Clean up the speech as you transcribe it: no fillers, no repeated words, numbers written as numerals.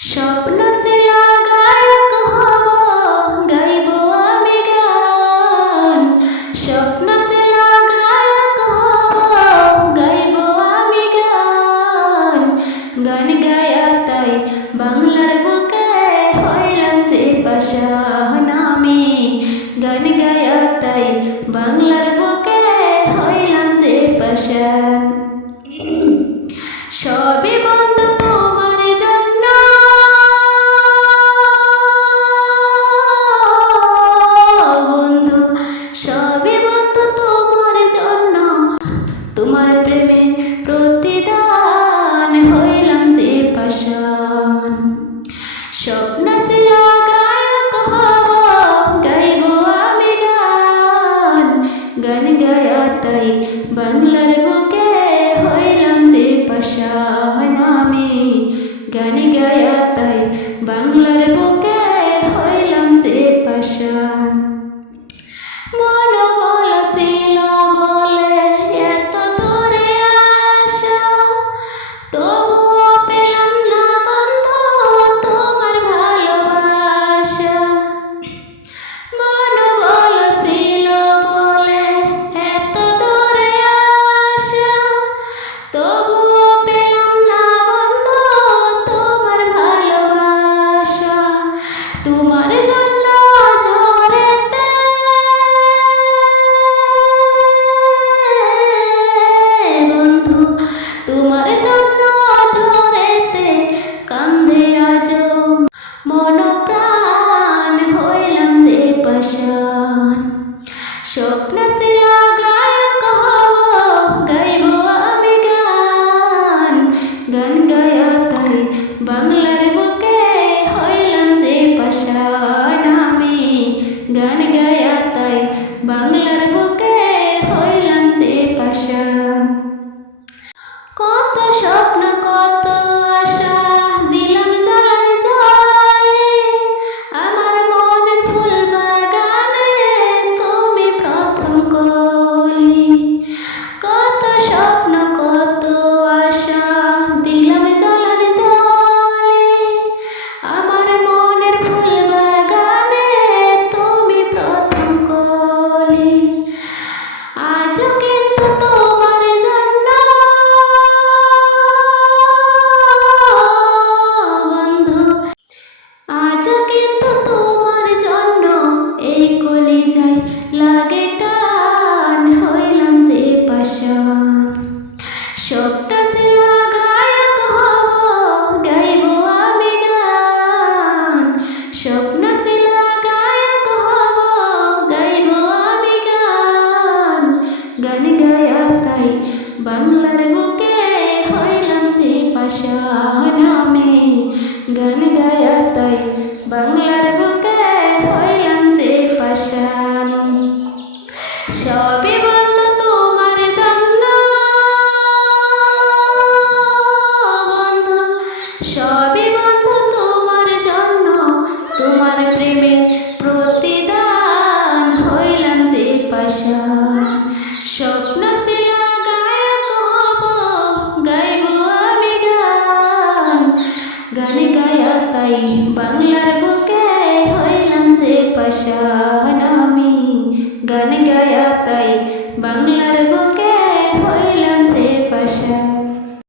স্বপ্ন ছিল গায়ক হব, গাইব আমি গান। স্বপ্ন ছিল গায়ক হব, গাইব আমি গান। গান গায়া তাই বাংলার বুকে হইলাম যে পাশান আমি। গান গায়া তাই বাংলার বুকে হইলাম যে পাশান। সবই বন্ধ তোমার জন্য, বন্ধু সবই বন্ধ তোমার জন্য। তোমার প্রেমে প্রতিদান হইলাম যে পাশান। স্বপ্ন ছিল গায়ক হব, গাইব আমি গান। গান গায়া তাই বাংলার বুকে হইলাম যে পাশান আমি। গান গায়া তাই বাংলার বুকে হইলাম যে পাশান। মন বলছিল বলে এত দূরে আসা, তবুও পেলাম না বন্ধু তোমার ভালোবাসা। মন বলছিল বলে এত দূরে আসা, তবুও পেলাম না বন্ধু তোমার ভালোবাসা। তোমার জন্য ঝড়েতে বন্ধু, তোমার জন্য ঝড়েতে কান্দে আজ মন প্রাণ হইলাম যে পাশান। স্বপ্ন ছিল গায়ক হব, গাইব আমি গান। গান গায়া তাই বাংলার বুকে হইলাম যে পাশান আমি। গান গায়া তাই বাংলার বুকে হইলাম যে পাশান। কত স্বপ্ন কত আশা দিলাম জ্বালায় জলে, আমার মনের ফুল বাগানে তুমি প্রথম কলি। কত স্বপ্ন কত আশা দিলাম জ্বালায় জলে, আমার মনের ফুল বাগানে তুমি প্রথম কলি। আজও কিন্তু তোমার জন্য বন্ধু, আজও কিন্তু তোমার জন্য এই কলিজায় লাগে টান হইলাম যে পাশান। স্বপ্ন ছিল গায়ক হব, গাইব আমি গান। স্বপ্ন ছিল গায়ক হব, গাইব আমি গান। গান গায়া তাই বাংলার বুকে হইলাম যে পাশান আমি। গান গায়া তাই বাংলার বুকে হইলাম যে পাশান। সবই বন্ধ তোমার জন্য বন্ধু, সবই বন্ধ তোমার জন্য। তোমার প্রেমের প্রতিদান হইলাম যে পাশান। স্বপ্ন ছিল গায়ক হব, গাইব আমি গান। গান গায়া তাই বাংলার বুকে হইলাম যে পাশান আমি। গান গায়া